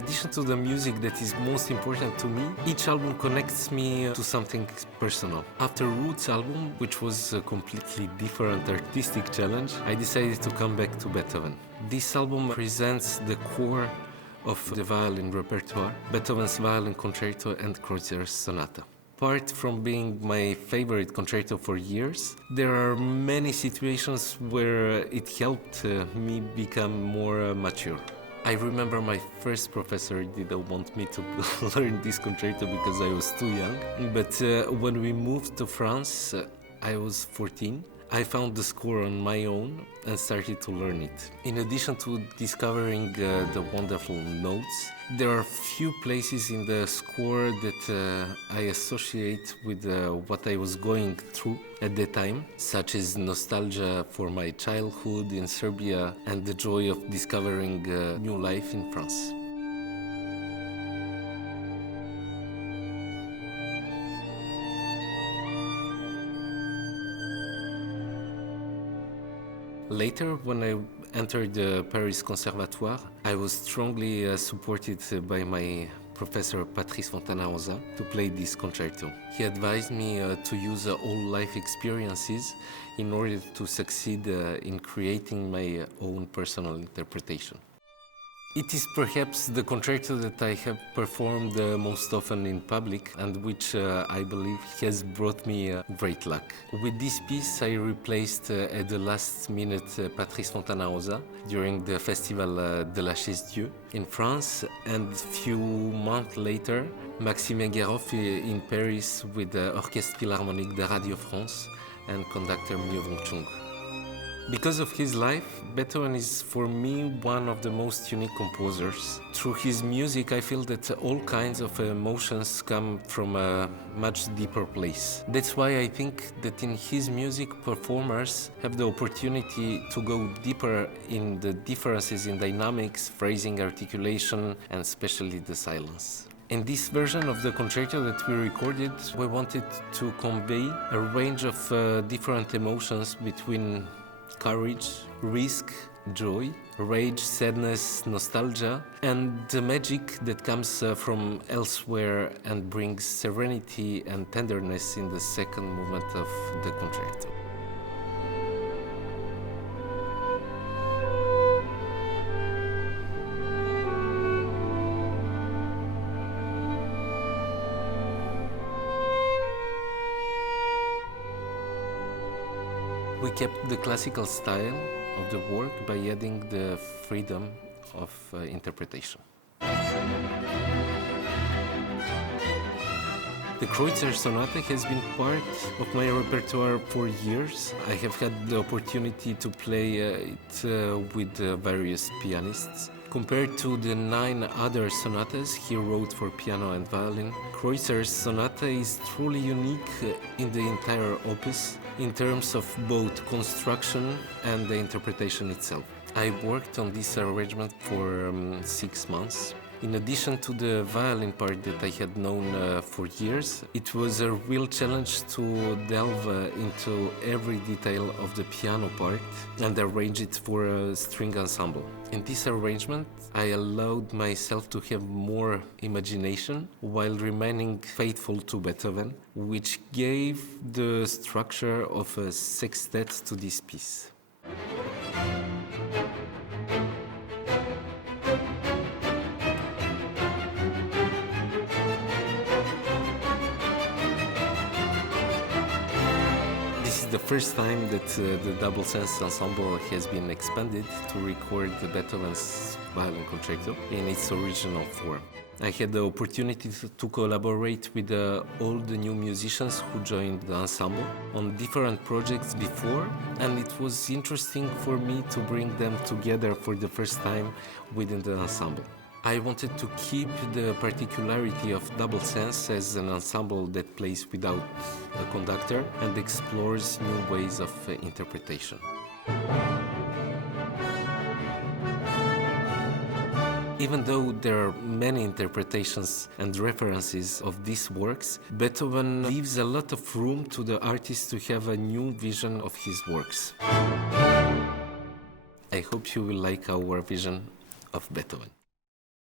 addition to the music that is most important to me, each album connects me to something personal. After Roots album, which was a completely different artistic challenge, I decided to come back to Beethoven. This album presents the core of the violin repertoire, Beethoven's Violin Concerto and Kreutzer's Sonata. Apart from being my favorite concerto for years, there are many situations where it helped me become more mature. I remember my first professor didn't want me to learn this concerto because I was too young. But when we moved to France, I was 14. I found the score on my own and started to learn it. In addition to discovering the wonderful notes, there are few places in the score that I associate with what I was going through at the time, such as nostalgia for my childhood in Serbia and the joy of discovering new life in France. Later, when I entered the Paris Conservatoire, I was strongly supported by my professor Patrice Fontana-Rosa to play this concerto. He advised me to use all life experiences in order to succeed in creating my own personal interpretation. It is perhaps the concerto that I have performed most often in public and which I believe has brought me great luck. With this piece I replaced at the last minute Patrice Fontana-Rosa during the Festival de la Chaise Dieu in France, and a few months later Maxime Guéroff in Paris with the Orchestre Philharmonique de Radio France and conductor Myo Wong-chung. Because of his life, Beethoven is for me one of the most unique composers. Through his music, I feel that all kinds of emotions come from a much deeper place. That's why I think that in his music, performers have the opportunity to go deeper in the differences in dynamics, phrasing, articulation, and especially the silence. In this version of the concerto that we recorded, we wanted to convey a range of different emotions between courage, risk, joy, rage, sadness, nostalgia, and the magic that comes from elsewhere and brings serenity and tenderness in the second movement of the concerto. We kept the classical style of the work by adding the freedom of interpretation. The Kreutzer Sonata has been part of my repertoire for years. I have had the opportunity to play it with various pianists. Compared to the 9 other sonatas he wrote for piano and violin, Kreutzer's Sonata is truly unique in the entire opus in terms of both construction and the interpretation itself. I worked on this arrangement for 6 months. In addition to the violin part that I had known for years, it was a real challenge to delve into every detail of the piano part and arrange it for a string ensemble. In this arrangement, I allowed myself to have more imagination while remaining faithful to Beethoven, which gave the structure of a sextet to this piece. The first time that the double sense ensemble has been expanded to record Beethoven's Violin Concerto in its original form. I had the opportunity to collaborate with all the new musicians who joined the ensemble on different projects before, and it was interesting for me to bring them together for the first time within the ensemble. I wanted to keep the particularity of double sense as an ensemble that plays without a conductor and explores new ways of interpretation. Even though there are many interpretations and references of these works, Beethoven leaves a lot of room to the artist to have a new vision of his works. I hope you will like our vision of Beethoven.